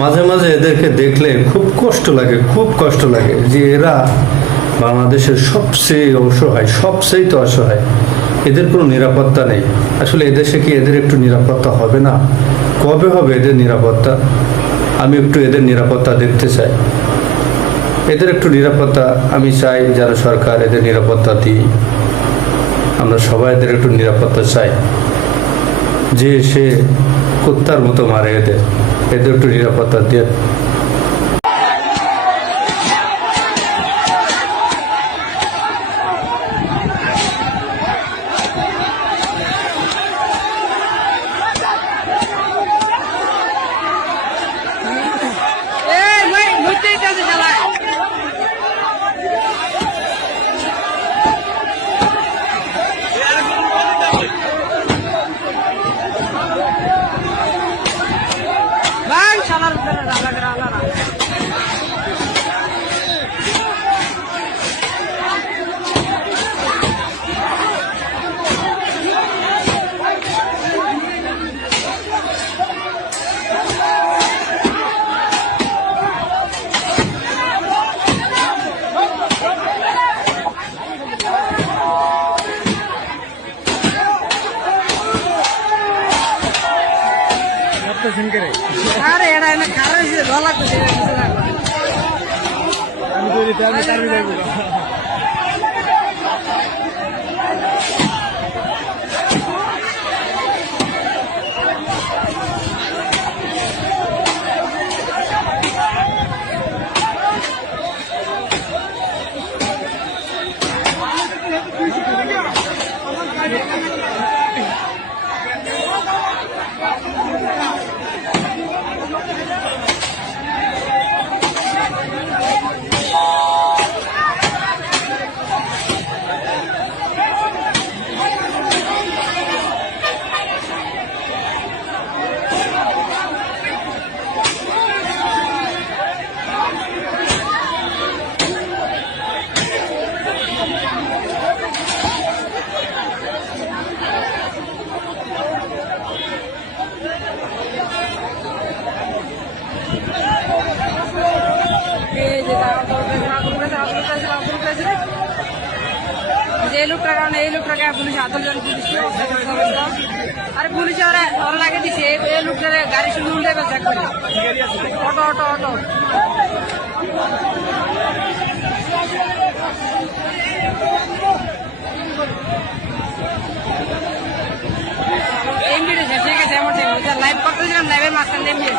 মাঝে মাঝে এদেরকে দেখলে খুব কষ্ট লাগে যে এরা বাংলাদেশের সবচেয়ে অসহায়। এদের কোনো নিরাপত্তা নেই। আসলে এদেশে কি এদের একটু নিরাপত্তা হবে না? কবে হবে এদের নিরাপত্তা? আমি একটু এদের নিরাপত্তা দেখতে চাই। এদের একটু নিরাপত্তা আমি চাই, যারা সরকার এদের নিরাপত্তা দিই। আমরা সবাই এদের একটু নিরাপত্তা চাই। যে সে কুত্তার মতো মারে এদের একটু নিরাপত্তা দিয়ে। अरे एड़ा ना कारण से रोला को এই লোকটার কারণে পুলিশ 8 জন পুলিশ আরে পুলিশ ওরা লাগে দিছে এই লোকটার গাড়ি শুধু উল্টে গেছে একবারে অটো এমবিডি ঠিক আছে আমার লাইভ করতেছিলাম লাইভের মাঝখান দিয়ে